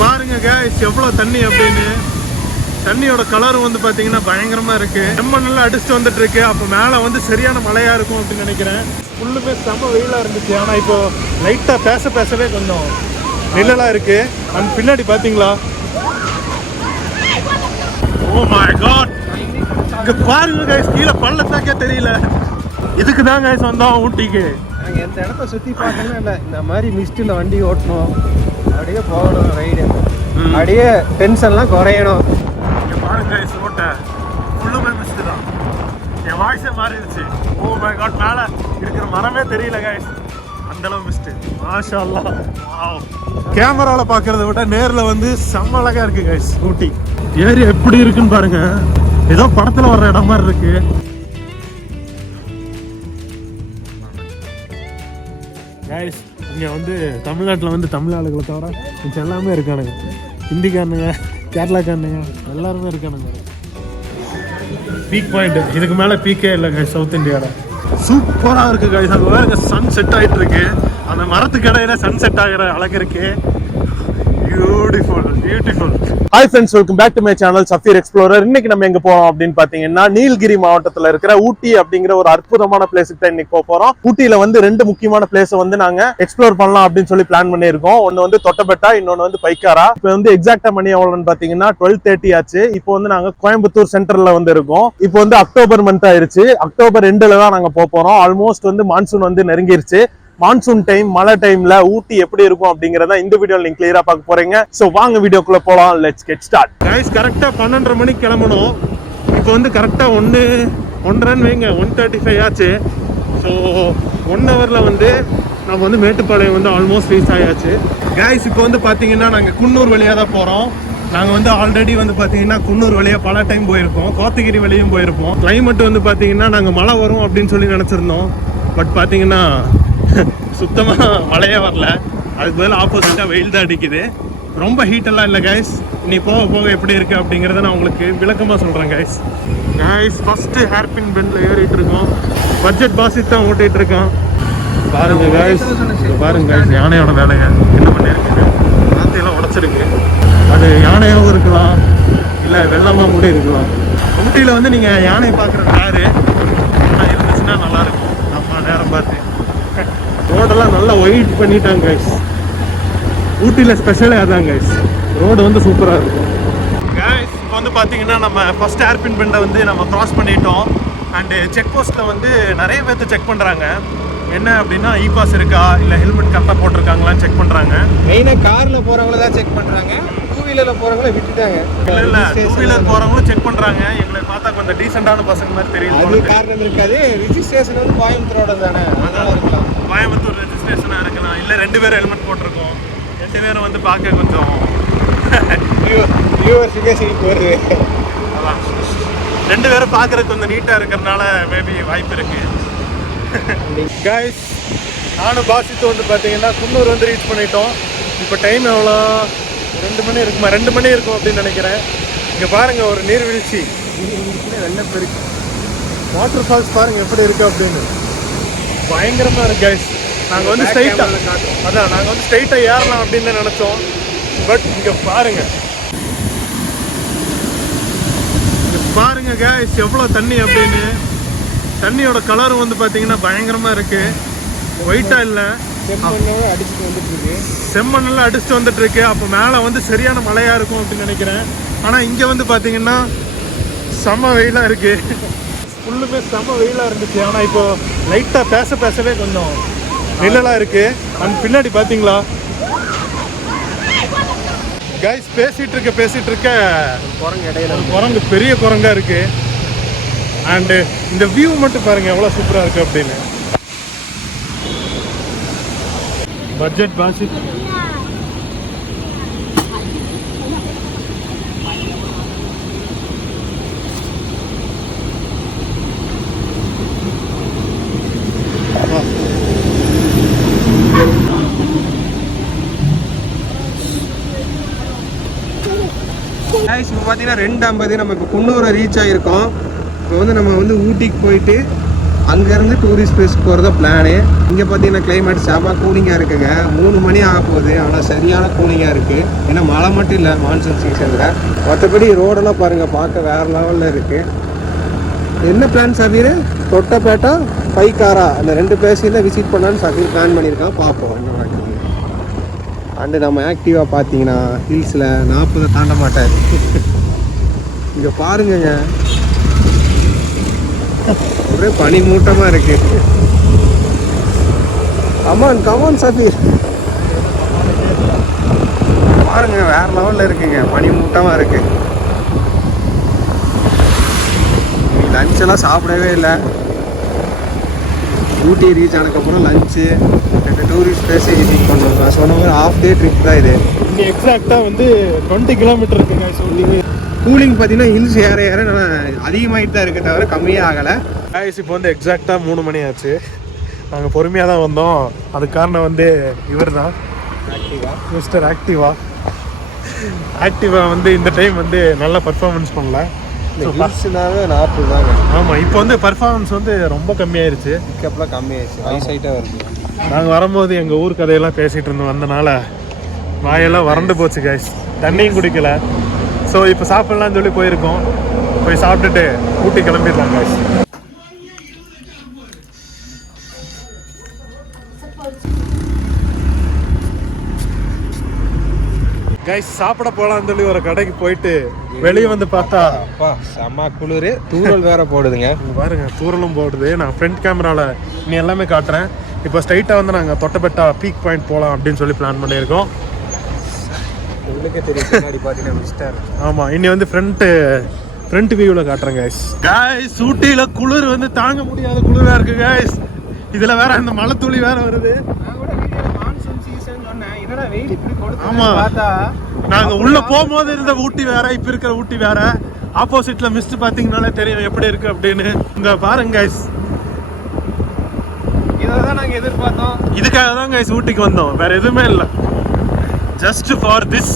பாருங்க guys எவ்வளவு தண்ணி அப்படின்னு. தண்ணியோட கலரும் வந்து பாத்தீங்கன்னா பயங்கரமா இருக்கு. செம்மண்ணெல்லாம் அடிச்சுட்டு வந்துட்டு இருக்கு. அப்போ மேலே வந்து சரியான மழையா இருக்கும் அப்படின்னு நினைக்கிறேன். ஃபுல்லுமே செம்ம வெயிலா இருந்துச்சு. ஆனா இப்போ லைட்டா பேசவே கொஞ்சம் நிழலா இருக்கு. அந்த பின்னாடி பாத்தீங்களா? ஓ மை காட், இங்க பாருங்க guys, கீழே பள்ளத்தாக்கே தெரியல. இதுக்கு தான் guys வந்தோம் ஊட்டிக்கு. நாங்கள் எந்த இடத்த சுற்றி பார்க்கணும் இல்லை, இந்த மாதிரி மிஸ்டில் வண்டி ஓட்டணும், அப்படியே போகணும் ரைடு, அப்படியே டென்ஷன்லாம் குறையணும். இங்கே பாருங்க guys, ரோட்டை ஃபுல்லுமே மிஸ்ட் தான். என் வாய்ஸே மாறிடுச்சு. ஓ மை காட், மேலே இருக்கிற மரமே தெரியல guys, அந்தளவு மிஸ்ட். மாஷா அல்லாஹ். வாவ், கேமராவில் பார்க்கறத விட நேரில் வந்து செம்ம அழகாக இருக்குது guys ஊட்டி. ஏரியா எப்படி இருக்குன்னு பாருங்க, ஏதோ படத்தில் வர்ற இடம் மாதிரி இருக்கு. கைஸ், இங்கே வந்து தமிழ்நாட்டில் வந்து தமிழ் ஆளுகளை தவிர மிச்சம் எல்லாமே இருக்கானுங்க. ஹிந்திக்காரனுங்க, கேரளாக்காரனுங்க எல்லாருமே இருக்கானுங்க. பீக் பாயிண்ட், இதுக்கு மேலே பீக்கே இல்லை கைஸ் சவுத் இந்தியாவில். சூப்பராக இருக்குது கைஸ். அது வேறு சன் செட் ஆகிட்டு இருக்கு. அந்த மரத்துக்கு இடையில சன் செட் ஆகிற அழகு இருக்கு. Beautiful. Hi friends, welcome back to my channel Safeer Explorer. இன்னைக்கு நம்ம எங்க போறோம் அப்படின்னு பாத்தீங்கன்னா நீலகிரி மாவட்டத்துல இருக்கிற ஊட்டி அப்படிங்கிற ஒரு அற்புதமான பிளேஸுக்கு தான் இன்னைக்கு போறோம். ஊட்டியில வந்து ரெண்டு முக்கியமான பிளேஸ் வந்து நாங்க எக்ஸ்ப்ளோர் பண்ணலாம் அப்படின்னு சொல்லி பிளான் பண்ணியிருக்கோம். ஒன்னு வந்து தொட்டபெட்டா, இன்னொன்னு வந்து பைக்காரா. இப்போ வந்து எக்ஸாக்டா மணி எவ்வளவுன்னு பாத்தீங்கன்னா 12:30 ஆச்சு. இப்போ வந்து நாங்க கோயம்புத்தூர் சென்டர்ல வந்து இருக்கோம். இப்போ வந்து அக்டோபர் மந்த் ஆயிருச்சு. அக்டோபர் 2ல தான் நாங்க போறோம். ஆல்மோஸ்ட் வந்து மான்சூன் வந்து நெருங்கிருச்சு. மான்சூன் டைம், மழை டைம்ல ஊட்டி எப்படி இருக்கும் அப்படிங்கறத இந்த வீடியோல நீங்க கிளியரா பார்க்க போறீங்க. சோ வாங்க வீடியோக்குள்ள போலாம். Let's get start. गाइस, கரெக்ட்டா 12:30 மணிக்கு கிளம்பணும். இப்போ வந்து கரெக்ட்டா 1:30 வைங்க, 1:35 ஆச்சு. ஸோ 1 ஹவர்ல வந்து நம்ம வந்து மேட்டுப்பாளையம் வந்து ஆல்மோஸ்ட் ரீச் ஆயாச்சு. गाइस, இப்போ வந்து பாத்தீங்கன்னா நாங்க குன்னூர் வழியா தான் போறோம். நாங்க வந்து ஆல்ரெடி வந்து பாத்தீங்கன்னா குன்னூர் வழியா பல டைம் போயிருக்கோம். கோத்தகிரி வழியும் போயிருப்போம். கிளைமேட் வந்து பாத்தீங்கன்னா நாங்க மழை வரும் அப்படின்னு சொல்லி நினைச்சிருந்தோம். பட் பாத்தீங்கன்னா சுத்தமா மழையே வரல. அதுக்கு பதில் ஆப்போசிட்டா வெயில் தான் அடிக்குது. ரொம்ப ஹீட் எல்லாம் இல்லை கைஸ். நீ போக போக எப்படி இருக்கு அப்படிங்கிறத நான் உங்களுக்கு விளக்கமா சொல்றேன் கைஸ். ஃபர்ஸ்ட் ஹேர்பின் பெண்ட்ல ஏறிட்டு இருக்கோம். பட்ஜெட் பாசிட் தான் ஓட்டிட்டு இருக்கோம். பாருங்க கைஸ், பாருங்க கைஸ், யானையோட வேலைங்க என்ன பண்ணிருக்கு. நாத்தையெல்லாம் உடச்சிருக்கு. அது யானையாகவும் இருக்கலாம், இல்லை வெள்ளமாக கூட இருக்கலாம். ஊட்டியில் வந்து நீங்க யானையை பார்க்குற யாரு இருந்துச்சுன்னா நல்லா இருக்கும். நம்ம நேரம் பார்த்து ரோடெல்லாம் நல்லா ஒயிட் பண்ணிட்டாங்க கைஸ். ஊட்டியில் ஸ்பெஷலே அதான் கைஸ், ரோடு வந்து சூப்பராக இருக்கும் கைஸ். இப்போ வந்து பார்த்தீங்கன்னா நம்ம ஃபர்ஸ்ட் ஹேர்பின் பெண்டை வந்து நம்ம க்ராஸ் பண்ணிட்டோம். அண்டு செக் போஸ்ட்டில் வந்து நிறைய பேர்த்து செக் பண்ணுறாங்க. என்ன அப்படின்னா இ பாஸ் இருக்கா, இல்லை ஹெல்மெட் கரெக்டாக போட்டிருக்காங்களான்னு செக் பண்ணுறாங்க. மெயினாக காரில் போகிறவங்கள தான் செக் பண்ணுறாங்க. டூ வீலரில் போகிறவங்கள விட்டுட்டாங்க. இல்லை, டூ வீலர் போகிறவங்களும் செக் பண்ணுறாங்க. எங்களை பார்த்தா கொஞ்சம் டீசெண்டான பசங்க மாதிரி தெரியும். அது காரணம் இருக்காது. ரிஜிஸ்ட்ரேஷன் வந்து கோயம்புத்தூரோட தானே, அதனால இருக்கலாம். கோயம்புத்தூர் ரெஜிஸ்ட்ரேஷனாக இருக்கலாம். இல்லை 2 பேரும் ஹெல்மெட் போட்டிருக்கோம். 2 பேரும் வந்து பார்க்க கொஞ்சம் யூனிவர்சிட்டி வருது. அதான் 2 பேரும் பார்க்குறதுக்கு கொஞ்சம் நீட்டாக இருக்கிறதுனால மேபி வாய்ப்பு இருக்கு. கைஸ், நானும் பாசித்து வந்து பார்த்தீங்கன்னா குன்னூர் வந்து ரீச் பண்ணிட்டோம். இப்போ டைம் எவ்வளோ? 2 மணி இருக்குமா? 2 மணி இருக்கும் அப்படின்னு நினைக்கிறேன். இங்கே பாருங்கள், ஒரு நீர்வீழ்ச்சி, வெள்ளப்பெருக்கு, வாட்டர் ஃபால்ஸ் பாருங்கள் எப்படி இருக்குது அப்படின்னு. பயங்கரமாக இருக்குது கைஸ். நாங்கள் வந்து ஸ்ட்ரைட்டாக நாங்கள் வந்து ஸ்ட்ரைட்டாக ஏறலாம் அப்படின்னு தான் நினச்சோம். பட் இங்கே பாருங்கள் கைஸ் எவ்வளோ தண்ணி அப்படின்னு. தண்ணியோட கலரும் வந்து பார்த்தீங்கன்னா பயங்கரமாக இருக்குது. ஒயிட்டாக இல்லை, செம்மண்ணெல்லாம் அடிச்சுட்டு வந்துட்டு இருக்கு. அப்போ மேலே வந்து சரியான மழையாக இருக்கும் அப்படின்னு நினைக்கிறேன். ஆனால் இங்கே வந்து பார்த்தீங்கன்னா செம்ம வெயிலாக இருக்குது. ஃபுல்லுமே செம்ம வெயிலாக இருந்துச்சு. ஆனால் இப்போ லைட்டாக பேசவே கொஞ்சம் நிழலாக இருக்குது. அந்த பின்னாடி பார்த்தீங்களா கைஸ், பேசிகிட்டு இருக்க குரங்கு இடையில குரங்கு, பெரிய குரங்கா இருக்குது. அண்டு இந்த வியூ மட்டும் பாருங்கள் எவ்வளோ சூப்பராக இருக்குது அப்படின்னு. பட்ஜெட் பாசிட் இப்போ பார்த்தீங்கன்னா 2:50 நம்ம இப்போ குன்னூரை ரீச் ஆகிருக்கோம். இப்போ வந்து நம்ம வந்து ஊட்டிக்கு போயிட்டு அங்கேருந்து டூரிஸ்ட் பிளேஸ்க்கு போகிறத பிளானு. இங்கே பார்த்தீங்கன்னா கிளைமேட் செம கூலிங்காக இருக்குங்க. 3 மணி ஆக போகுது, ஆனால் சரியான கூலிங்காக இருக்குது. ஏன்னா மழை மட்டும் இல்லை மான்சூன் சீசனில். மற்றபடி ரோடெல்லாம் பாருங்கள், பார்க்க வேறு லெவலில் இருக்குது. என்ன பிளான் சபீர்? தொட்டபேட்டா பைக்காரா அந்த 2 பிளேஸையும் தான் விசிட் பண்ணலான்னு சபீர் பிளான் பண்ணியிருக்கான். பார்ப்போம் என்ன வாட்டி. அண்டு நம்ம ஆக்டிவாக பார்த்தீங்கன்னா ஹில்ஸில் 40 தாண்ட மாட்டார். இங்கே பாருங்கங்க, ஒரே பனி மூட்டமாக இருக்கு. கமான் சபீர், பாருங்க வேற லெவலில் இருக்குங்க, பனி மூட்டமாக இருக்கு. லஞ்செல்லாம் சாப்பிடவே இல்லை. ஊட்டி ரீச் ஆனதுக்கப்புறம் லஞ்சு 2 டூரிஸ்ட் பிளேஸை விசிட் பண்ணோம். நான் சொன்ன மாதிரி ½ டே ட்ரிப் தான் இது. இங்கே எக்ஸாக்டாக வந்து 20 கிலோமீட்டர் இருக்குங்க. ஸோ நீங்கள் கூலிங் பார்த்தீங்கன்னா ஹில்ஸ் ஏற ஏற அதிகமாகிட்டு தான் இருக்க தவிர கம்மியாக ஆகலை. காய்ஸ் இப்போ வந்து எக்ஸாக்டாக 3 மணி ஆச்சு. நாங்கள் பொறுமையாக தான் வந்தோம். அதுக்கு காரணம் வந்து இவர் தான், மிஸ்டர் ஆக்டிவா வந்து இந்த டைம் வந்து நல்ல பர்ஃபார்மன்ஸ் பண்ணல. ஹில்ஸ்னாவே 40 தாங்க. ஆமாம், இப்போ வந்து பர்ஃபார்மன்ஸ் வந்து ரொம்ப கம்மியாயிருச்சு. பிக்கப்லாம் கம்மியாயிடுச்சு, வயசாயிட்டே வருது. நாங்கள் வரும்போது எங்கள் ஊர் கதையெல்லாம் பேசிகிட்டு இருந்தோம், வந்தனால வாயெல்லாம் வறண்டு போச்சு காய்ஸ், தண்ணியும் குடிக்கல. ஸோ இப்போ சாப்பிட்லான்னு சொல்லி போயிருக்கோம். போய் சாப்பிட்டுட்டு ஊட்டி கிளம்பிடலாம் காய்ஸ். கைஸ் சாப்பிட போகலான்னு சொல்லி ஒரு கடைக்கு போயிட்டு வெளியே வந்து பார்த்தா அப்பா செம்ம குளிர், தூரல் வேற போடுதுங்க. பாருங்க, தூரலும் போடுது. நான் ஃப்ரண்ட் கேமராவில் நீ எல்லாமே காட்டுறேன். இப்போ ஸ்ட்ரைட்டாக வந்து நாங்கள் தொட்டபெட்டா பீக் பாயிண்ட் போகலாம் அப்படின்னு சொல்லி பிளான் பண்ணியிருக்கோம். உங்களுக்கே தெரியும் பின்னாடி பார்த்தீங்கன்னா மிஸ்டர். ஆமாம், இனி வந்து ஃப்ரண்ட் வியூவில் காட்டுறேன் கைஸ். ஊட்டியில் குளிர் வந்து தாங்க முடியாத குளிராக இருக்குது கைஸ். இதில் வேற இந்த மழை துளி வேற வருது. ஆமா, நாங்க உள்ள போகும்போது இருந்த ஊட்டி வேற, இப்ப இருக்கிற ஊட்டி வேற. ஆப்போசிட்ல மிஸ்ட் பாத்தீங்கன்னாலே தெரியும் எப்படி இருக்கு அப்படின்னு. இங்க பாருங்க கைஸ், இதான் நாங்க எதிர்பார்த்தோம். இதுக்காக தான் கைஸ் ஊட்டிக்கு வந்தோம், வேற எதுவுமே இல்லை, ஜஸ்ட் ஃபார் திஸ்.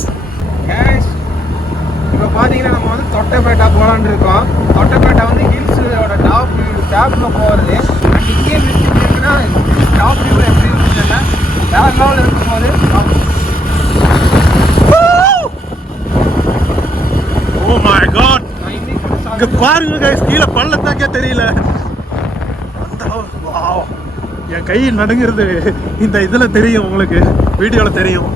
இப்போ பார்த்தீங்கன்னா நம்ம வந்து தொட்டபேட்டா போகலான்னு இருக்கோம். தொட்டபேட்டா வந்து ஹில்ஸோட டாப்ல போகிறது. அண்ட் இங்கேயே மிஸ்ட் இருக்குன்னா டாப் வியூ எப்படி இருக்குன்னு வேற லெவலில் இருக்கும்போது. ஓ மை காட், இங்க பாருங்க கைஸ், கீழே பள்ளத்தாக்கே தெரியல. அந்த வாவ், என் கை நடுங்கிறது இந்த இதுல தெரியும், உங்களுக்கு வீடியோல தெரியும்.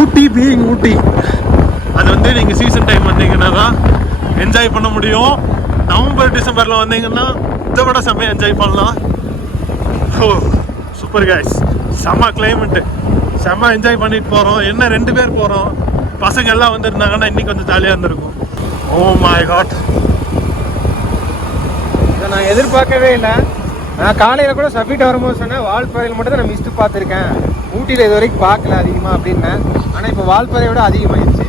ஊட்டி பீயிங் ஊட்டி, அது வந்து நீங்க சீசன் டைம் வந்தீங்கன்னா தான் என்ஜாய் பண்ண முடியும். நவம்பர் டிசம்பர்ல வந்தீங்கன்னா இதை விட செம்ம என்ஜாய் பண்ணலாம். ஓ சூப்பர் கைஸ், செம்ம கிளைமேட்டு, செம்ம என்ஜாய் பண்ணிட்டு போகிறோம். என்ன 2 பேர் போகிறோம், பசங்க எல்லாம் வந்துருந்தாங்கன்னா இன்னைக்கு கொஞ்சம் ஜாலியாக இருந்திருக்கும். ஓ மை காட், இதை நான் எதிர்பார்க்கவே இல்லை. நான் காலையில் கூட சஃபிட்ட வரும்போது சொன்னேன், வால்பாறையில் மட்டும் தான் நான் மிஸ்ட்டு பார்த்துருக்கேன், ஊட்டியில் இது வரைக்கும் பார்க்கல அதிகமாக அப்படின்னேன். ஆனால் இப்போ வால்பாறையை விட அதிகமாகிடுச்சு.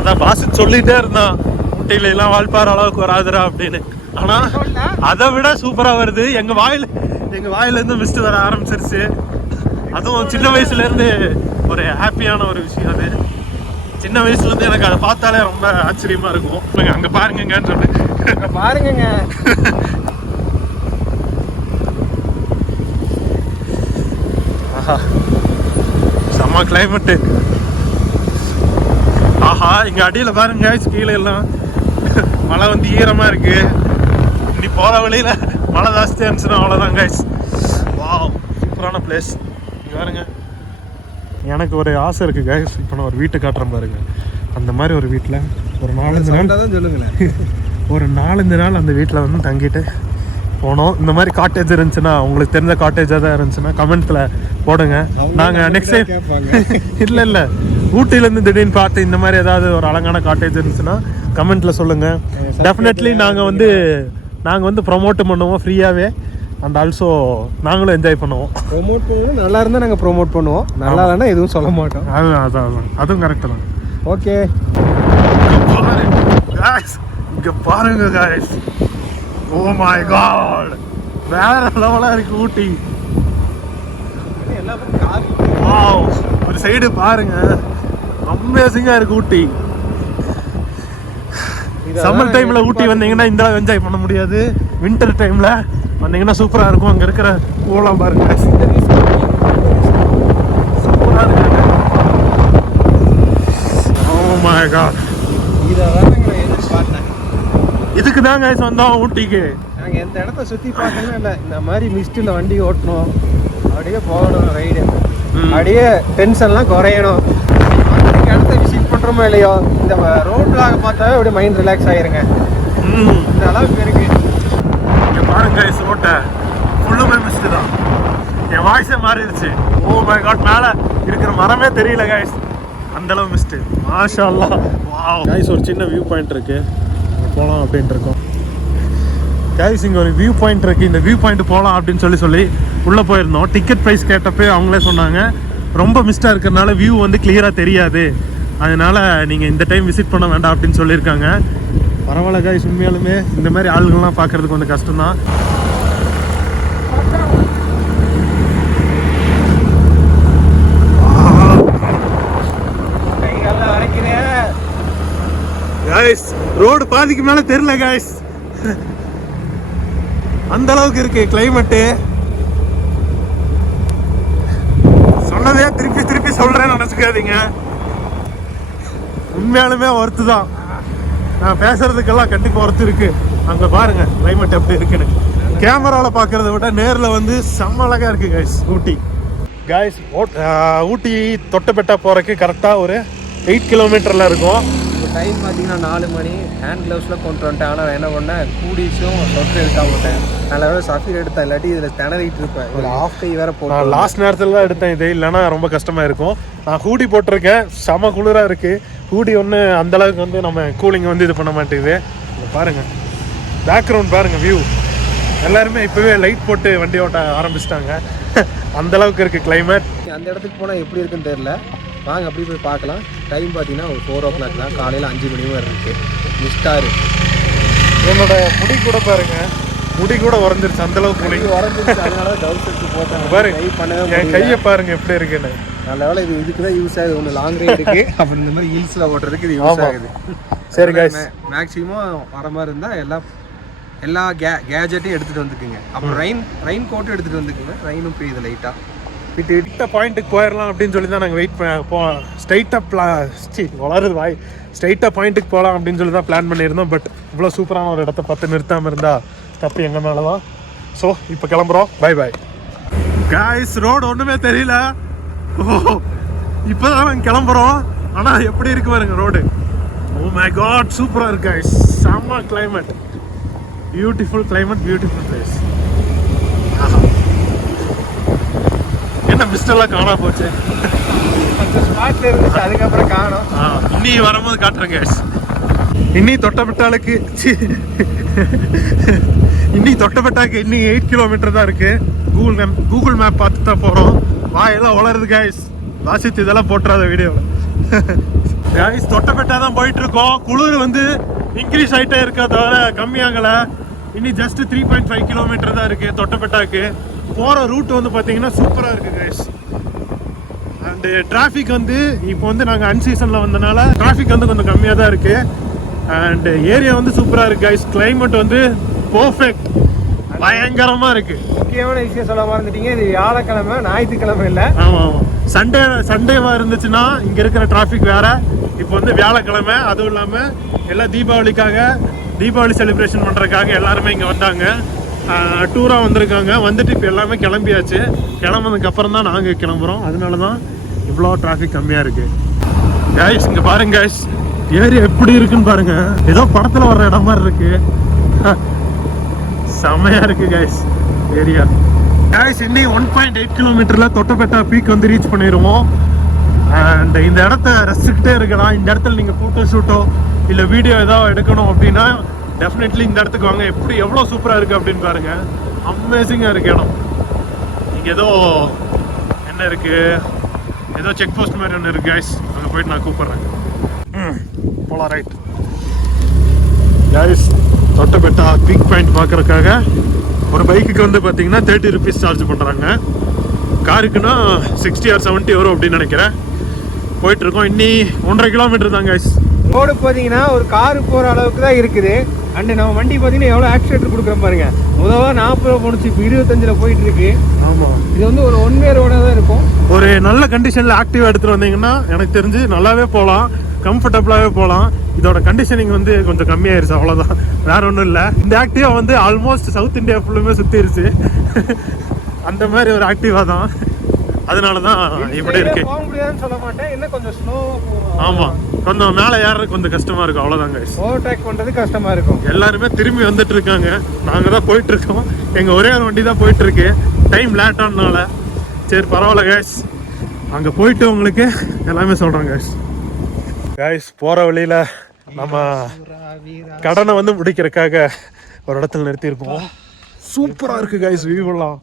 அதான் பாஸ் சொல்லிகிட்டே இருந்தான், ஊட்டியில எல்லாம் வால்பாறை அளவுக்கு வராதுரா அப்படின்னு. ஆனால் அதை விட சூப்பராக வருது. எங்கள் வாயிலேருந்து மிஸ்ட் வர ஆரம்பிச்சிருச்சு. அதுவும் சின்ன வயசுலேருந்து ஒரு ஹாப்பியான ஒரு விஷயம் அது. சின்ன வயசுலேருந்து எனக்கு அதை பார்த்தாலே ரொம்ப ஆச்சரியமாக இருக்கும். அங்கே பாருங்கன்னு சொல்லி பாருங்க. ஆஹா, செம்ம கிளைமேட்டு. ஆஹா, இங்கே அடியில் பாருங்க, கீழே எல்லாம் மழை வந்து ஈரமாக இருக்கு. இப்படி போகிற வழியில் மழை ஜாஸ்தியாக இருந்துச்சுன்னா அவ்வளோதான் கைஸ். வாவ், சூப்பரான பிளேஸ். இங்கே பாருங்க, எனக்கு ஒரு ஆசை இருக்குது கைஸ். இப்போ நான் ஒரு வீட்டை காட்டுறேன் பாருங்க. அந்த மாதிரி ஒரு வீட்டில் ஒரு 4-5 நாள் தான் சொல்லுங்களேன், ஒரு 4-5 நாள் அந்த வீட்டில் வந்து தங்கிட்டு போனோம். இந்த மாதிரி காட்டேஜ் இருந்துச்சுன்னா, உங்களுக்கு தெரிஞ்ச காட்டேஜாக தான் இருந்துச்சுன்னா கமெண்ட்ஸில் போடுங்க. நாங்கள் நெக்ஸ்ட் டைம் இல்லை ஊட்டியிலேருந்து திடீர்னு பார்த்து இந்த மாதிரி ஏதாவது ஒரு அழகான காட்டேஜ் இருந்துச்சுன்னா கமெண்ட்டில் சொல்லுங்கள். டெஃபினெட்லி நாங்கள் வந்து ப்ரொமோட் பண்ணுவோம் ஃப்ரீயாகவே. அண்ட் ஆல்சோ நாங்களும் என்ஜாய் பண்ணுவோம். ப்ரொமோட் பண்ணுவோம், நல்லா இருந்தால் நாங்கள் ப்ரொமோட் பண்ணுவோம், நல்லா இல்லைன்னா எதுவும் சொல்ல மாட்டோம். அதுவும் கரெக்டு தான். ஓகே, இங்கே பாருங்க காய்ஸ். ஓ மை காட், வேற லெவலாக இருக்கு ஊட்டி. வாவ், ஒரு சைடு பாருங்க, அமேசிங்காக இருக்கு ஊட்டி. சம்மர் டைம்ல ஊட்டி வந்தீங்கன்னா இந்த என்ஜாய் பண்ண முடியாது. வின்டர் டைம்ல வந்தீங்கன்னா சூப்பரா இருக்கும். அங்க இருக்கிற பூலாம் பாருங்க, சூப்பரா இருக்கு. Oh my god, இதுக்கு தான் கைஸ் வந்தோம் ஊட்டிக்கு. நாங்க எந்த இடத்த சுத்தி பார்க்கணும் இல்லை, இந்த மாதிரி மிஸ்டில் வண்டி ஓட்டணும், அப்படியே போகணும் ரைடு, அப்படியே டென்ஷன்லாம் குறையணும். இடத்த விசிட் பண்ணுறோமோ இல்லையோ, இந்த ரோட் பிளாக பார்த்தாவே அப்படியே மைண்ட் ரிலாக்ஸ் ஆயிருங்க. இந்த அளவுக்கு இருக்கு. இங்கே பாருங்க கைஸ், ரோட்டை ஃபுல்லுமே மிஸ்ட்டு தான். என் வாய்ஸே மாறிடுச்சு. ஓ மை காட், மேலே இருக்கிற மரமே தெரியல கைஸ், அந்தளவு மிஸ்ட்டு. மாஷா அல்லாஹ். வாவ் கைஸ், ஒரு சின்ன வியூ பாயிண்ட் இருக்கு, போகலாம் அப்படின்ட்டு இருக்கோம் கைஸ். இங்கே ஒரு வியூ பாயிண்ட் இருக்குது, இந்த வியூ பாயிண்ட் போகலாம் அப்படின்னு சொல்லி உள்ளே போயிருந்தோம். டிக்கெட் ப்ரைஸ் கேட்டப்போ அவங்களே சொன்னாங்க ரொம்ப மிஸ்டாக இருக்கிறதுனால வியூ வந்து கிளியராக தெரியாது, அதனால் நீங்கள் இந்த டைம் விசிட் பண்ண வேண்டாம் அப்படின்னு சொல்லியிருக்காங்க. பரவாயில்ல கைஸ், உண்மையாலுமே இந்த மாதிரி ஆளுங்கள்லாம் பார்க்குறதுக்கு கொஞ்சம் கஷ்டம்தான். கைஸ் ரோடு பாதிக்கு மேலே தெரியல கைஸ், அந்த அளவுக்கு இருக்கு கிளைமேட்டு. சொன்னதே திருப்பி சொல்றேன்னு நினைச்சுக்காதீங்க, உண்மையாலுமே ஒர்த்து தான். நான் பேசுறதுக்கெல்லாம் கண்டிப்பா ஒர்த்து இருக்கு. அங்க பாருங்க கிளைமேட் எப்படி இருக்குன்னு. கேமரால பாக்குறத விட நேர்ல வந்து செம்ம அழகா இருக்கு கைஸ் ஊட்டி. கைஸ் ஊட்டி தொட்டபெட்டா போறதுக்கு கரெக்டா ஒரு 8 கிலோமீட்டர்ல இருக்கும். டைம் பார்த்தீங்கன்னா 4 மணி. ஹேண்ட் க்ளவுஸ்லாம் கொண்டு வந்துட்டேன், ஆனால் என்ன பண்ணேன், கூடிஸும் சொட்டு எடுக்காம விட்டேன். நல்ல சஃபீர் எடுத்தேன், இல்லாட்டி இதில் திணறிட்டு இருப்பேன். இதில் ஆஃப் கை வேற போட்டேன். நான் லாஸ்ட் நேரத்தில் தான் எடுத்தேன் இது, இல்லைன்னா ரொம்ப கஷ்டமாக இருக்கும். நான் ஹூடி போட்டிருக்கேன், செம குளிராக இருக்குது. ஹூடி ஒன்று அந்தளவுக்கு வந்து நம்ம கூலிங் வந்து இது பண்ண மாட்டேங்குது. பாருங்கள் பேக்ரவுண்ட், பாருங்கள் வியூ. எல்லாருமே இப்போவே லைட் போட்டு வண்டி ஓட்ட ஆரம்பிச்சிட்டாங்க, அந்தளவுக்கு இருக்குது கிளைமேட். அந்த இடத்துக்கு போனால் எப்படி இருக்குன்னு தெரியல, வாங்க அப்படி போய் பார்க்கலாம். டைம் பார்த்தீங்கன்னா ஒரு 4 o'clock தான், காலையில் 5 மணி வரை இருக்குது. மிஸ்டாரு என்னோட முடி கூட பாருங்க, முடி கூட உறைஞ்சிருச்சு, அந்தளவுக்கு முடி உறைஞ்சிருச்சு. அதனால டவுஸ் எடுத்து போட்டேன். பாருங்க என் கையை பாருங்க எப்படி இருக்குன்னு. நல்ல வேலை இது இதுக்கு தான் யூஸ் ஆகுது. ஒன்று லாங் ரைடுக்கு, அப்புறம் இந்த மாதிரி ஹில்ஸில் ஓட்டுறதுக்கு இது யூஸ் ஆகுது. சரி கைஸ், மேக்ஸிமம் வர மாதிரி இருந்தால் எல்லா கேஜெட்டையும் எடுத்துகிட்டு வந்துக்குங்க. அப்புறம் ரெயின் கோட்டும் எடுத்துகிட்டு வந்துக்குங்க. ரெயினும் பெய்யுது லைட்டாக. கிட்ட பாயிண்ட்டுக்கு போயிடலாம் அப்படின்னு சொல்லி தான் நாங்கள் வெயிட் ஸ்ட்ரைட்டாக பாயிண்ட்டுக்கு போகலாம் அப்படின்னு சொல்லி தான் பிளான் பண்ணியிருந்தோம். பட் இவ்வளோ சூப்பரான ஒரு இடத்த பார்த்து நிறுத்தாமல் இருந்தால் தப்பு எங்கள் மேலே தான். ஸோ இப்போ கிளம்புறோம், பை பாய் காய்ஸ். ரோடு ஒன்றுமே தெரியல, இப்போ தான் நாங்கள் கிளம்புறோம். ஆனால் எப்படி இருக்கு பாருங்க ரோடு. ஓ மை காட், சூப்பராக இருக்கு காய்ஸ், செம்ம climate, beautiful climate, beautiful place. என்ன மிஸ்டெல்லாம் காணா போச்சு, ஸ்பாட்ல இருந்துச்சு, அதுக்கப்புறம் காணோம். இன்னி வரும்போது காட்டுறேன் கேஸ். இன்னி தொட்டபெட்டாலுக்கு இன்னி 8 கிலோமீட்டர் தான் இருக்கு. கூகுள் மேப் பார்த்து தான் போகிறோம். வாயெல்லாம் வளருது கைஸ், வாசித்து இதெல்லாம் போட்டுறாத வீடியோவில். கைஸ் தொட்டபெட்டா தான் போயிட்டு இருக்கோம். குளிர் வந்து இன்க்ரீஸ் ஆகிட்டே இருக்கா தவிர கம்மியாகலை. இன்னி ஜஸ்ட் 3.5 கிலோமீட்டர் தான் இருக்குது தொட்டபெட்டாக்கு. போகிற ரூட் வந்து பார்த்தீங்கன்னா சூப்பராக இருக்குது கைஸ். அண்டு டிராஃபிக் வந்து இப்போ வந்து நாங்கள் அன்சீசனில் வந்தனால டிராஃபிக் வந்து கொஞ்சம் கம்மியாக தான் இருக்குது. அண்டு ஏரியா வந்து சூப்பராக இருக்குது கைஸ். கிளைமேட் வந்து பர்ஃபெக்ட், பயங்கரமாக இருக்குது. முக்கியமான விஷயம் சொல்ல மறந்துட்டீங்க, இது வியாழக்கிழமை, ஞாயிற்றுக்கிழமை இல்லை. ஆமாம் ஆமாம், சண்டேவாக இருந்துச்சுன்னா இங்கே இருக்கிற டிராஃபிக் வேறு. இப்போ வந்து வியாழக்கிழமை, அதுவும் இல்லாமல் எல்லாம் தீபாவளி செலிப்ரேஷன் பண்ணுறதுக்காக எல்லாருமே இங்கே வந்தாங்க. டூராக வந்திருக்காங்க. வந்துட்டு இப்போ எல்லாமே கிளம்பியாச்சு. கிளம்புனதுக்கு அப்புறம் தான் நாங்கள் கிளம்புறோம். அதனால தான் இவ்வளோ டிராஃபிக் கம்மியாக இருக்குது கைஸ். இங்கே பாருங்க கைஸ், ஏரியா எப்படி இருக்குன்னு பாருங்க. ஏதோ படத்தில் வர்ற இடம் மாதிரி இருக்கு, செம்மையாக இருக்கு கைஸ் ஏரியா. கைஸ் இன்னி 1.8 கிலோமீட்டரில் தொட்டபெட்டா பீக் வந்து ரீச் பண்ணிடுவோம். அண்ட் இந்த இடத்த ரசிச்சுக்கிட்டே இருக்கலாம். இந்த இடத்துல நீங்கள் ஃபோட்டோ ஷூட்டோ இல்லை வீடியோ ஏதாவது எடுக்கணும் அப்படின்னா டெஃபினெட்லி இந்த இடத்துக்கு வாங்க. எவ்வளோ சூப்பராக இருக்குது அப்படின்னு பாருங்கள். அமேசிங்காக இருக்குது இடம். இங்கே ஏதோ என்ன இருக்குது, ஏதோ செக் போஸ்ட் மாதிரி ஒன்று இருக்குது கைஸ். அங்கே போயிட்டு நான் கூப்பிட்றேன். போலாம் right guys. Doddabetta peak point பார்க்குறதுக்காக ஒரு பைக்குக்கு வந்து பார்த்தீங்கன்னா 30 rupees சார்ஜ் பண்ணுறாங்க. காருக்குன்னா 60 or 70 வரும் அப்படின்னு நினைக்கிறேன். போயிட்டுருக்கோம். இன்னி 1.5 கிலோமீட்டர் தான் கைஸ். ரோடு பார்த்தீங்கன்னா ஒரு காரு போகிற அளவுக்கு தான் இருக்குது. அண்டு நம்ம வண்டி பார்த்தீங்கன்னா எவ்வளோ ஆக்சிலேட்டர் கொடுக்குறோம் பாருங்க. முதல்ல 40 போணுச்சு, இப்போ 25 போயிட்டு இருக்கு. ஆமாம், இது வந்து ஒரு 1 வே ரோடாக தான் இருக்கும். ஒரு நல்ல கண்டிஷனில் ஆக்டிவாக எடுத்துகிட்டு வந்தீங்கன்னா எனக்கு தெரிஞ்சு நல்லாவே போகலாம், கம்ஃபர்டபுளாகவே போகலாம். இதோட கண்டிஷனிங் வந்து கொஞ்சம் கம்மியாயிருச்சு, அவ்வளோதான், வேற ஒன்றும் இல்லை. இந்த ஆக்டிவா வந்து ஆல்மோஸ்ட் சவுத் இந்தியா ஃபுல்லுமே சுற்றிருச்சு. அந்த மாதிரி ஒரு ஆக்டிவா தான், அதனால தான் இப்படி இருக்கு. போக முடியாதுன்னு சொல்ல மாட்டேன், இன்னும் கொஞ்சம் ஸ்லோவாக போகும். ஆமாம், கொஞ்சம் மேலே ஏறதுக்கு கொஞ்சம் கஷ்டமாக இருக்கும், அவ்வளோதாங்க. ஓவர்டேக் பண்ணுறது கஷ்டமாக இருக்கும். எல்லாருமே திரும்பி வந்துட்டு இருக்காங்க, நாங்கள் தான் போயிட்டு இருக்கோம். எங்கள் ஒரே ஒரு வண்டி தான் போயிட்டு இருக்கு, டைம் லேட் ஆனதுனால. சரி பரவாயில்ல கைஸ், அங்கே போயிட்டு உங்களுக்கு எல்லாமே சொல்கிறோம் கைஸ். கைஸ் போகிற வழியில் நம்ம கடனை வந்து முடிக்கிறதுக்காக ஒரு இடத்துல நிறுத்தியிருக்கோம். சூப்பராக இருக்குது கைஸ், வியூவெல்லாம்,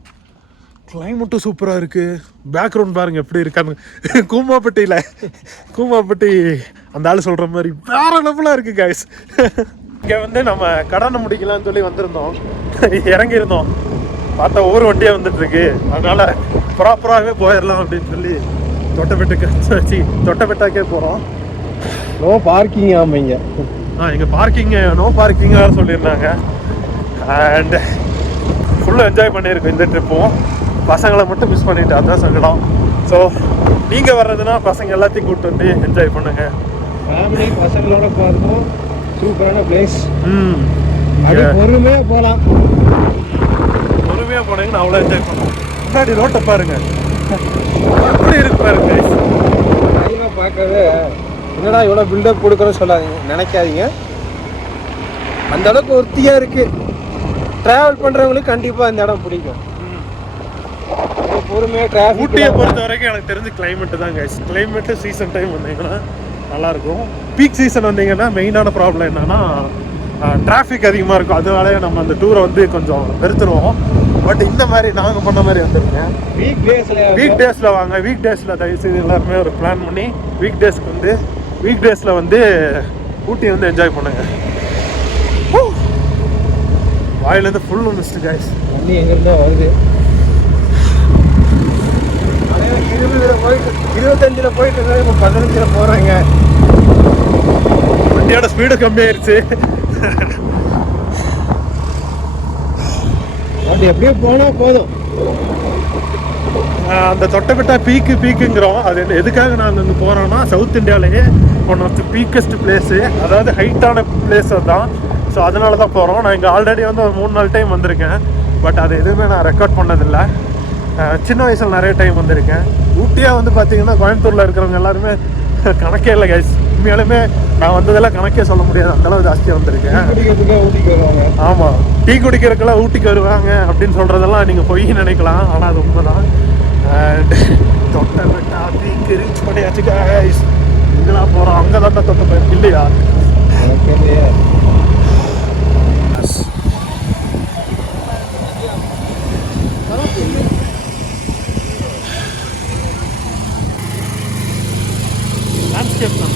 கிளைமேட்டும் சூப்பராக இருக்குது. பேக்ரவுண்ட் பாருங்கள் எப்படி இருக்கான்னு. கூமாப்பட்டி அந்த ஆள் சொல்கிற மாதிரி வேற லெவலாக இருக்குது கைஸ். இங்கே வந்து நம்ம கடனை முடிக்கலாம்னு சொல்லி வந்திருந்தோம், இறங்கியிருந்தோம். பார்த்தா ஒவ்வொரு வண்டியாக வந்துட்டு இருக்கு, அதனால ப்ராப்பராகவே போயிடலாம் அப்படின்னு சொல்லி தொட்டபெட்டாக்கே போகிறோம். நோ பார்க்கிங் ஆமாங்க. இங்கே பார்க்கிங்கு நோ பார்க்கிங் வேறு சொல்லியிருந்தாங்க. அண்ட் ஃபுல்லாக என்ஜாய் பண்ணியிருக்கோம் இந்த ட்ரிப்பும். பசங்களை மட்டும் மிஸ் பண்ணிட்டு அதான் சங்கடம். ஸோ நீங்கள் வர்றதுன்னா பசங்க எல்லாத்தையும் கூப்பிட்டு வந்து என்ஜாய் பண்ணுங்க. ஃபேமிலி பசங்களோட போகிறதும் சூப்பரான பிளேஸ். அது பொறுமையாக போகலாம். பொறுமையாக போனீங்கன்னா அவ்வளோ என்ஜாய் பண்ணுவோம். முன்னாடி ரோட்டை பாருங்க எப்படி இருக்கு பாருங்க. லைவாக பார்க்கவே என்னடா இவ்வளோ பில்டப் கொடுக்குறோன்னு சொல்லாதீங்க, நினைக்காதீங்க. அந்த அளவுக்கு ஒருத்தியாக இருக்குது. ட்ராவல் பண்ணுறவங்களுக்கு கண்டிப்பாக இந்த இடம் பிடிக்கும். பொறுமையாக டிராஃபிக். ஊட்டியை பொறுத்த வரைக்கும் எனக்கு தெரிஞ்சு கிளைமேட்டு தான் கைஸ். கிளைமேட்டு சீசன் டைம் வந்தீங்கன்னா நல்லாயிருக்கும். பீக் சீசன் வந்தீங்கன்னா மெயினான ப்ராப்ளம் என்னன்னா டிராஃபிக் அதிகமாக இருக்கும். அதனாலே நம்ம அந்த டூரை வந்து கொஞ்சம் வெறுத்துருவோம். பட் இந்த மாதிரி நாங்கள் பண்ண மாதிரி வந்துருங்க. வீக் டேஸில் வாங்க. வீக் டேஸில் தயவுசெய்து எல்லாருமே ஒரு பிளான் பண்ணி வீக் டேஸில் வந்து ஊட்டியை வந்து என்ஜாய் பண்ணுங்க. வாயிலேருந்து ஃபுல் மிஸ்ட் கைஸ். தண்ணி எங்கேருந்தோ வருது. 25 போயிட்டு இப்போ 15 போகிறாங்க. வண்டியோட ஸ்பீடு கம்மியாயிருச்சு. வண்டி எப்படியோ போனால் போதும். அந்த தொட்டபெட்டா பீக்குங்கிறோம். அது எதுக்காக நாங்கள் அங்கே போகிறோன்னா, சவுத் இந்தியாவிலேயே ஒன் ஆஃப் தி பீக்கஸ்ட் பிளேஸு, அதாவது ஹைட்டான பிளேஸ் தான். ஸோ அதனால தான் போகிறோம். நான் இங்கே ஆல்ரெடி வந்து ஒரு 3-4 டைம் வந்திருக்கேன். பட் அது எதுவுமே நான் ரெக்கார்ட் பண்ணதில்லை. சின்ன வயசில் நிறைய டைம் வந்திருக்கேன். ஊட்டியாக வந்து பார்த்தீங்கன்னா கோயம்புத்தூரில் இருக்கிறவங்க எல்லாருமே கணக்கே இல்லை கைஸ். உண்மையாலுமே நான் வந்ததெல்லாம் கணக்கே சொல்ல முடியாது, அந்தளவு ஜாஸ்தியாக வந்திருக்கேன். ஊட்டிக்கு வருவாங்க. ஆமாம், டீ குடிக்கிறதுக்கெல்லாம் ஊட்டிக்கு வருவாங்க அப்படின்னு சொல்கிறதெல்லாம் நீங்கள் பொய் நினைக்கலாம், ஆனால் அது உண்மை தான். தொட்டபெட்டா பீக்கு ரீச் பண்ணியாச்சு கைஸ். இங்கெல்லாம் போகிறோம், அங்கே தான் தொட்டபெட்டா இல்லையா? லேண்ட்ஸ்கேப் தான்.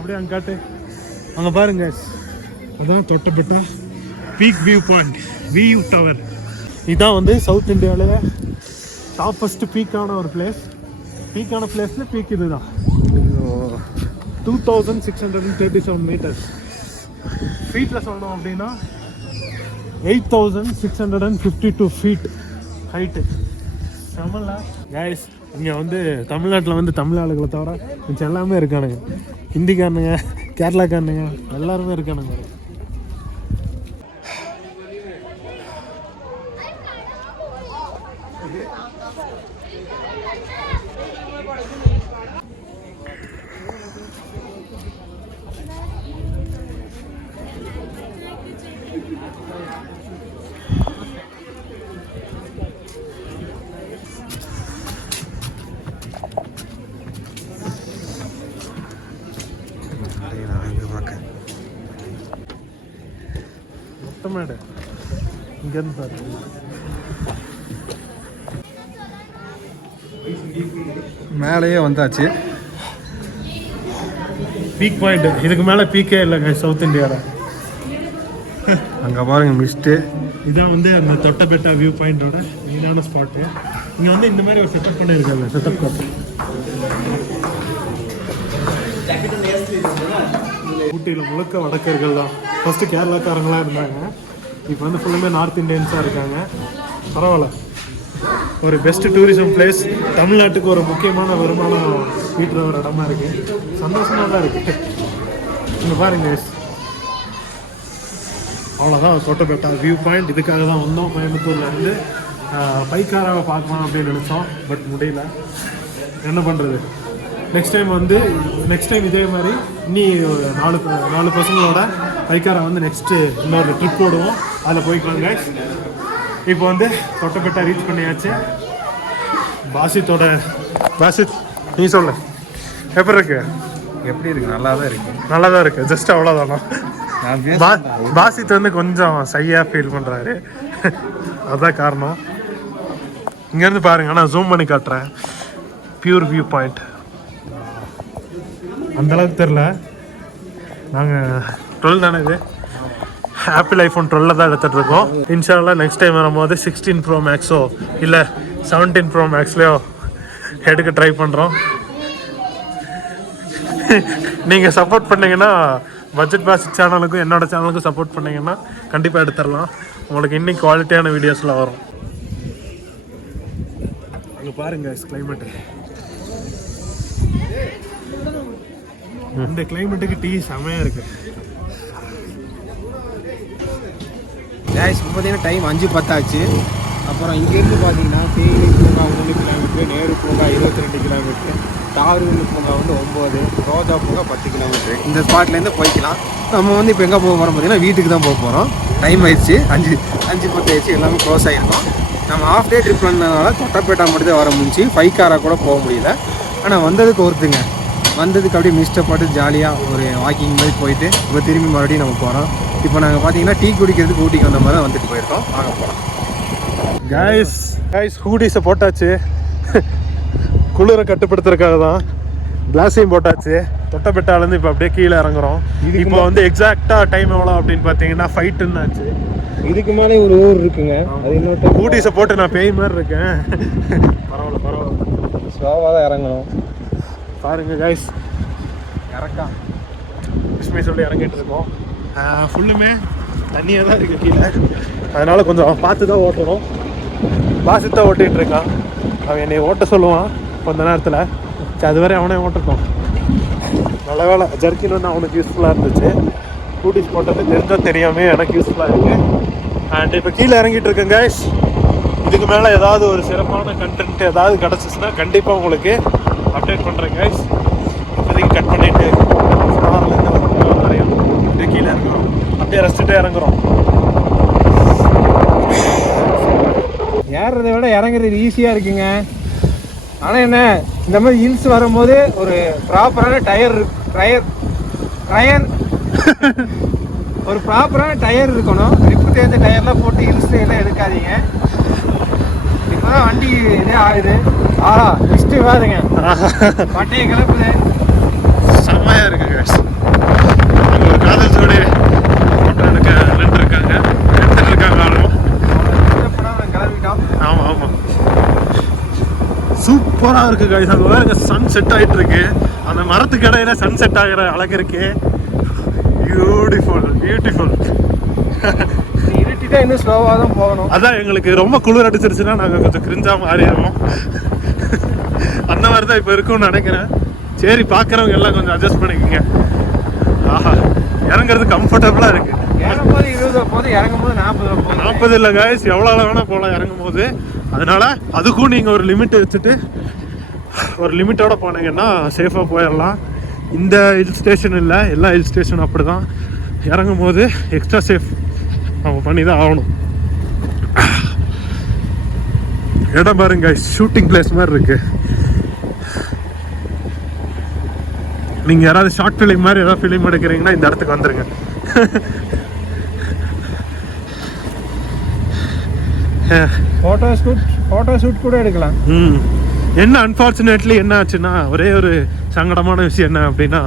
அப்படியே அங்கே காட்டு, அங்கே பாருங்க, அதான் Doddabetta peak view point, view tower. இதான் வந்து சவுத் இந்தியாவில் டாப்பஸ்ட் பீக்கான ஒரு பிளேஸ். பீக்கான பிளேஸ்ல பீக் இதுதான். 2637 மீட்டர்ஸ். ஃபீட்டில் சொல்லணும் அப்படின்னா 8652 ஃபீட் ஹைட்டு. செமல்ல கைஸ். இங்கே வந்து தமிழ்நாட்டில் வந்து தமிழ் ஆளுகளை தவிர மிச்சம் எல்லாமே இருக்கானுங்க. ஹிந்திக்காரனுங்க, கேரளாக்காரனுங்க எல்லாருமே இருக்கானுங்க. மொத்தமேடு இங்கேருந்து பாரு. மேலேயே வந்தாச்சு. Peak point. இதுக்கு மேலே பீக்கே இல்லைங்க சவுத் இந்தியாவில். அங்கே பாருங்க மிஸ்ட்டு. இதான் வந்து அந்த தொட்டபெட்டா வியூ பாயிண்டோட மெயினான ஸ்பாட்டு. இங்கே வந்து இந்த மாதிரி ஒரு செட்டப் பண்ணியிருக்காங்க. செட்டப் காட்டு. ஊட்டியில் முழுக்க வடக்கர்கள் தான். ஃபஸ்ட்டு கேரளாக்காரங்களாம் இருந்தாங்க. இப்போ வந்து ஃபுல்லுமே நார்த் இந்தியன்ஸாக இருக்காங்க. பரவாயில்ல, ஒரு பெஸ்ட் டூரிசம் பிளேஸ். தமிழ்நாட்டுக்கு ஒரு முக்கியமான வருமானம் ஈட்டுற ஒரு இடமா இருக்குது. சந்தோஷமாக தான் இருக்குது. இங்கே பாருங்க, அவ்வளோதான் தொட்டபெட்டா வியூ பாயிண்ட். இதுக்காக தான் வந்தோம் கோயம்புத்தூர்லேருந்து. பைக்காராவை பார்க்கலாம் அப்படின்னு நினச்சோம், பட் முடியல. என்ன பண்ணுறது, நெக்ஸ்ட் டைம் இதே மாதிரி இன்னி ஒரு நாலு பசங்களோட பைக்காரா வந்து நெக்ஸ்ட்டு இன்னொரு ட்ரிப் போடுவோம். அதில் போய்க்கலாம் கைஸ். இப்போ வந்து தொட்டபெட்டா ரீச் பண்ணியாச்சு. பாசித் நீ சொல்லு, எப்படி இருக்கு? எப்படி இருக்கு? நல்லா தான் இருக்கு. நல்லா தான் இருக்கு. ஜஸ்ட் அவ்வளோதானா? பாசித் வந்து கொஞ்சம் சையாக ஃபீல் பண்ணுறாரு. அதுதான் காரணம். இங்கேருந்து பாருங்க, நான் ஜூம் பண்ணி காட்டுறேன். Pure view point. அந்தளவுக்கு தெரில. நாங்கள் 12 தானே, இது ஆப்பிள் ஐஃபோன் 12 தான் எடுத்துகிட்ருக்கோம். இன்ஷால்லா நெக்ஸ்ட் டைம் வரும்போது 16 Pro Maxோ இல்லை 17 Pro Maxலையோ எடுக்க ட்ரை பண்ணுறோம். நீங்கள் சப்போர்ட் பண்ணிங்கன்னா, பட்ஜெட் பாசிட் சேனலுக்கும் என்னோட சேனலுக்கும் சப்போர்ட் பண்ணிங்கன்னா கண்டிப்பாக எடுத்துடலாம். உங்களுக்கு இன்னைக்கு குவாலிட்டியான வீடியோஸ்லாம் வரும். அங்கே பாருங்க கிளைமேட்டு. இந்த கிளைமேட்டுக்கு டீ செமையாக இருக்குது. கேஸ் இப்போ பார்த்தீங்கன்னா டைம் 5:10 ஆச்சு. அப்புறம் இங்கேருந்து பார்த்தீங்கன்னா தேயிலை பூங்கா 3 கிலோமீட்டர், நேரு பூங்கா 22 கிலோமீட்டர், தாரூர் பூங்கா வந்து 9, ரோஜா பூங்கா 10 கிலோமீட்டர். இந்த ஸ்பாட்லேருந்து போய்க்கலாம். நம்ம வந்து இப்போ எங்கே போக போகிறோம் பார்த்தீங்கன்னா வீட்டுக்கு தான் போக போகிறோம். டைம் ஆயிடுச்சு, 5:10 ஆயிடுச்சு. எல்லாமே க்ளோஸ் ஆகிருக்கும். நம்ம ஆஃப் டே ட்ரிப் பண்ணதுனால தொட்டபெட்டா மட்டும் தான் வர முடிஞ்சு. பைக்காரா கூட போக முடியல. ஆனால் வந்ததுக்கு ஒருத்துங்க, வந்ததுக்கு அப்படியே மிஸ்டப்பட்டு ஜாலியாக ஒரு வாக்கிங் மாதிரி போயிட்டு இப்போ திரும்பி மறுபடியும் நம்ம போகிறோம். இப்போ நாங்கள் பார்த்தீங்கன்னா டீ குடிக்கிறதுக்கு ஊட்டிக்கு வந்த மாதிரி தான் வந்துட்டு போயிருக்கோம். வாங்க போகிறோம். கைஸ் ஹூடிஸை போட்டாச்சு. குளிரை கட்டுப்படுத்துறதுக்காக தான். கிளாஸையும் போட்டாச்சு. தொட்டபெட்டாலேருந்து இப்போ அப்படியே கீழே இறங்குறோம். இப்போ வந்து எக்ஸாக்டாக டைம் எவ்வளோ அப்படின்னு பார்த்தீங்கன்னா 5:10 ஆச்சு. இதுக்கு மேலே ஒரு ஊர் இருக்குங்க. அது இன்னொரு ஹூடிஸை போட்டு நான் பேய் மாதிரி இருக்கேன். பரவாயில்ல, ஸ்லோவாக தான் இறங்கணும். பாருங்க கைஸ், இறக்கா விஸ்மே சொல்லி இறங்கிட்டு இருக்கோம். ஃபுல்லுமே தண்ணியாக தான் இருக்குது கீழே. அதனால் கொஞ்சம் பார்த்து தான் ஓட்டணும். பாசித் தான் ஓட்டிகிட்டு இருக்கான். அவன் என்னை ஓட்ட சொல்லுவான் கொஞ்ச நேரத்தில். சரி, அதுவரை அவனே ஓட்டட்டும். நல்ல வேலை ஜர்க்கின் வந்து அவனுக்கு யூஸ்ஃபுல்லாக இருந்துச்சு. ஹூடிஸ் போட்டது தெரிஞ்சால் தெரியாமல் எனக்கு யூஸ்ஃபுல்லாக இருக்குது. அண்ட் இப்போ கீழே இறங்கிட்டு இருக்கேன் கைஸ். இதுக்கு மேலே ஏதாவது ஒரு சிறப்பான கண்டென்ட் ஏதாவது கிடச்சிச்சுன்னா கண்டிப்பாக உங்களுக்கு அப்டேட் பண்ணுறேன் கைஸ். இப்போதைக்கு கட் பண்ணிவிட்டு அப்படியே கீழே இறங்குறோம். அப்படியே ரசிச்சுட்டே இறங்குறோம். ஏறுறதை விட இறங்குறது ஈஸியாக இருக்குங்க. ஆனால் என்ன, இந்த மாதிரி ஹில்ஸ் வரும்போது ஒரு ப்ராப்பரான ஒரு ப்ராப்பரான டயர் இருக்கணும். ட்ரிப்பு தேர்ந்த டயர்லாம் போட்டு ஹில்ஸ் எல்லாம் எடுக்காதீங்க. இப்போ தான் வண்டி இதே ஆகுது. மிஸ்ட்டு பாருங்க, பட்டையை கிளப்புது. செம்மையாக இருக்குங்க. ஒரு காதல் ஜோடி எடுத்துருக்காங்க ஆளும். கிளம்பிட்டோம். ஆமாம், சூப்பராக இருக்கு கைஸ். அங்கே வேறு சன் செட் ஆகிட்டு இருக்கு. அந்த மரத்துக்கு இடையில சன் செட் ஆகிற அழகு இருக்கு. பியூட்டிஃபுல். இருட்டிட்டா இன்னும் ஸ்லோவாக தான் போகணும். அதான் எங்களுக்கு ரொம்ப குளிர் அடிச்சிருச்சுன்னா நாங்கள் கொஞ்சம் கிரிஞ்சா மாறிடுவோம். அந்த மாதிரி தான் இப்போ இருக்கும்னு நினைக்கிறேன். சரி, பார்க்குறவங்க எல்லாம் கொஞ்சம் அட்ஜஸ்ட் பண்ணிக்கோங்க. இறங்குறது கம்ஃபர்டபுளாக இருக்குது. ஏறும்போது 20 போது, இறங்கும் போது 40 இல்லை கைஸ், எவ்வளோ வேணால் போகலாம் இறங்கும் போது. அதனால அதுக்கும் நீங்கள் ஒரு லிமிட் வச்சுட்டு ஒரு லிமிட்டோட போனீங்கன்னா சேஃபாக போயிடலாம். இந்த ஹில் ஸ்டேஷன் இல்லை, எல்லா ஹில் ஸ்டேஷனும் அப்படி தான். இறங்கும் போது எக்ஸ்ட்ரா சேஃப் நம்ம பண்ணி தான் ஆகணும். இடம் பாருங்க, ஷூட்டிங் பிளேஸ் மாதிரி இருக்கு. நீங்கள் யாராவது ஷார்ட் ஃபிலிம் மாதிரி ஏதாவது ஃபிலிம் எடுக்கிறீங்கன்னா இந்த இடத்துக்கு வந்துருங்க. ஃபோட்டோ ஷூட் கூட எடுக்கலாம். என்ன அன்ஃபார்ச்சுனேட்லி என்ன ஆச்சுன்னா, ஒரே ஒரு சங்கடமான விஷயம் என்ன அப்படின்னா,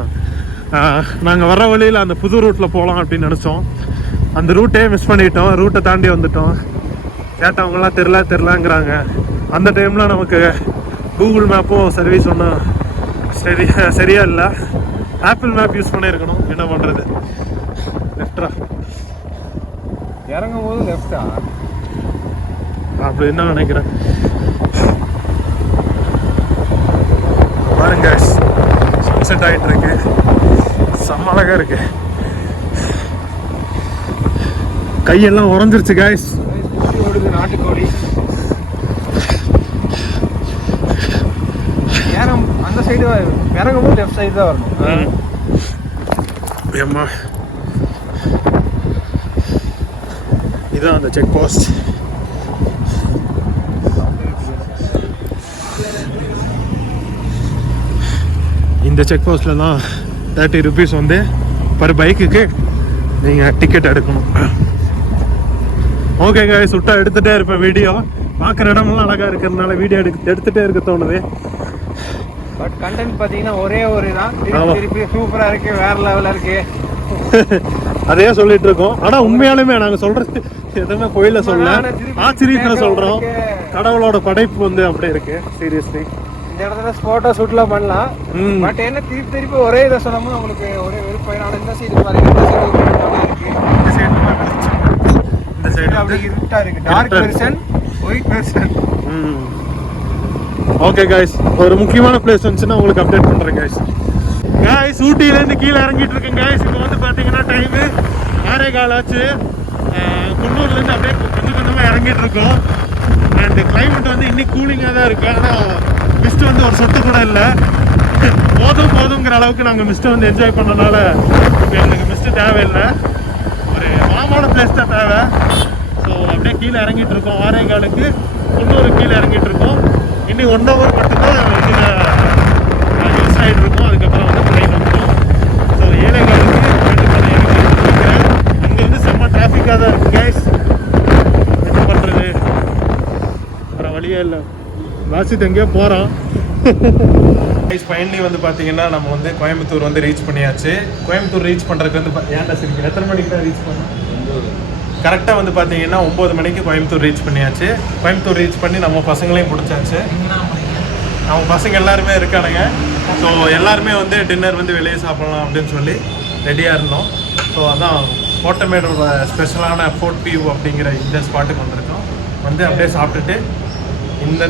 நாங்கள் வர வழியில் அந்த புது ரூட்டில் போகலாம் அப்படின்னு நினச்சோம். அந்த ரூட்டே மிஸ் பண்ணிட்டோம். ரூட்டை தாண்டி வந்துட்டோம். கேட்டவங்களாம் தெரிலங்கிறாங்க. அந்த டைமில் நமக்கு கூகுள் மேப்பும் சர்வீஸ் ஒன்றும் சரியா இல்லை. ஆப்பிள் மேப் யூஸ் பண்ணியிருக்கணும். என்ன பண்ணுறது? லெஃப்டா இறங்கும் போது லெஃப்டா அப்படி என்ன நினைக்கிறேன். பாருங்க சன்செட் ஆகிட்டு இருக்கு. செம்ம அழகா இருக்கு. கையெல்லாம் உறைஞ்சிருச்சு காய்ஸ். ஓடுது நாட்டுக்கோழி. அந்த சைடு இறங்கும் போது லெஃப்ட் சைடு தான் வரணும். ஏம்மா இதான் அந்த செக் போஸ்ட். இந்த செக் போஸ்ட்டில் தான் 30 ருபீஸ் வந்து பர் பைக்குக்கு நீங்கள் டிக்கெட் எடுக்கணும். ஓகே காய்ஸ், சுட்டா எடுத்துகிட்டே இருப்பேன் வீடியோ. பார்க்குற இடமெல்லாம் அழகாக இருக்கிறதுனால வீடியோ எடுத்துகிட்டே இருக்க தோணுது. பட் கண்டென்ட் பார்த்தீங்கன்னா ஒரே ஒரு தான். திருப்பி சூப்பராக இருக்குது, வேறு லெவலில் இருக்குது. அதே சொல்லிட்டு இருக்கோம். ஆனால் உண்மையாலுமே நாங்கள் சொல்கிறது எதுவுமே கோயில சொல்ல, ஆச்சரியத்தில் சொல்கிறோம். கடவுளோட படைப்பு வந்து அப்படியே இருக்கு. சீரியஸ்லி இந்த இடத்துல ஃபோட்டோ ஷூட்லாம் பண்ணலாம். பட் என்ன திருப்பி ஒரே இதை சொல்லாமல் உங்களுக்கு ஒரே வெறுப்பாயிரம். இந்த சைடு பாருங்க, இந்த சைடு அப்படி இருட்டா இருக்கு. Dark version, white version. Okay guys, ஒரு முக்கியமான பிளேஸ் வந்துச்சுன்னா உங்களுக்கு அப்டேட் பண்ணுறேன் காய்ஸ். காய்ஸ், ஊட்டியிலேருந்து கீழே இறங்கிட்டு இருக்கேன் காய்ஸ். இப்போ வந்து பார்த்தீங்கன்னா டைமு 6:15 ஆச்சு. குன்னூர்லேருந்து அப்படியே கொஞ்சம் கொஞ்சமாக இறங்கிட்டு இருக்கோம். அண்ட் கிளைமேட் வந்து இன்னைக்கு கூலிங்காக தான் இருக்குது. ஆனால் மிஸ்ட் வந்து ஒரு சொட்டு கூட இல்லை. போதுங்கிற அளவுக்கு நாங்கள் மிஸ்ட்டை வந்து என்ஜாய் பண்ணனால இப்போ எங்களுக்கு மிஸ்ட்டு தேவையில்லை. ஒரு மாமான பிளேஸ் தான் தேவை. ஸோ அப்படியே கீழே இறங்கிட்டு இருக்கோம். 6:15க்கு குன்னூருக்கு கீழே இறங்கிட்டு இருக்கோம். இன்னும் 1 hour மட்டும்தான் இதில் யூஸ் ஆகிட்டு இருக்கோம். அதுக்கப்புறம் வந்து ட்ரெயின் வந்துடும். ஸோ 7:15க்கு இறங்கிட்டு அங்கே வந்து செம்ம டிராஃபிக்காக தான் இருக்குது கைஸ். என்ன பண்ணுறது, அப்புறம் வழியே இல்லை. வாசித்து எங்கேயோ போகிறோம். கைஸ், ஃபைனலி வந்து பார்த்தீங்கன்னா நம்ம வந்து கோயம்புத்தூர் வந்து ரீச் பண்ணியாச்சு. கோயம்புத்தூர் ரீச் பண்ணுறதுக்கு வந்து ஏன்டா சரி எத்தனை மணிக்கு தான் ரீச் பண்ணோம்? கரெக்டாக வந்து பார்த்தீங்கன்னா 9 மணிக்கு கோயம்புத்தூர் ரீச் பண்ணியாச்சு. கோயம்புத்தூர் ரீச் பண்ணி நம்ம பசங்களையும் பிடிச்சாச்சு. நம்ம பசங்க எல்லாருமே இருக்கானுங்க. ஸோ எல்லாருமே வந்து டின்னர் வந்து வெளியே சாப்பிட்லாம் அப்படின்னு சொல்லி ரெடியாக இருந்தோம். ஸோ அதான் கோட்டமேடோட ஸ்பெஷலான ஃபோர்ட் வியூ அப்படிங்கிற இந்த ஸ்பாட்டுக்கு வந்திருக்கோம். வந்து அப்படியே சாப்பிட்டுட்டு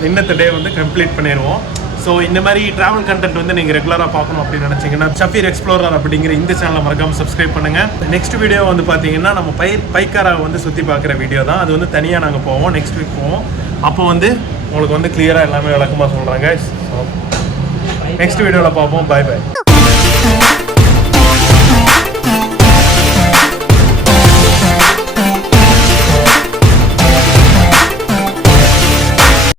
இன்னத்த டே வந்து கம்ப்ளீட் பண்ணிடுவோம். ஸோ இந்த மாதிரி ட்ராவல் கண்டென்ட் வந்து நீங்கள் ரெகுலராக பார்க்கணும் அப்படின்னு நினச்சிங்கன்னா சஃபீர் எக்ஸ்ப்ளோரர் அப்படிங்கிற இந்த சேனலை மறக்காமல் சப்ஸ்கிரைப் பண்ணுங்கள். நெக்ஸ்ட் வீடியோ வந்து பார்த்தீங்கன்னா நம்ம பைக்காரை வந்து சுற்றி பார்க்குற வீடியோ தான். அது வந்து தனியாக நாங்கள் போவோம், நெக்ஸ்ட் வீக் போவோம். அப்போ வந்து உங்களுக்கு வந்து கிளியராக எல்லாமே விளக்கமாக சொல்கிறாங்க. ஸோ நெக்ஸ்ட் வீடியோவில் பார்ப்போம். பாய் பாய்.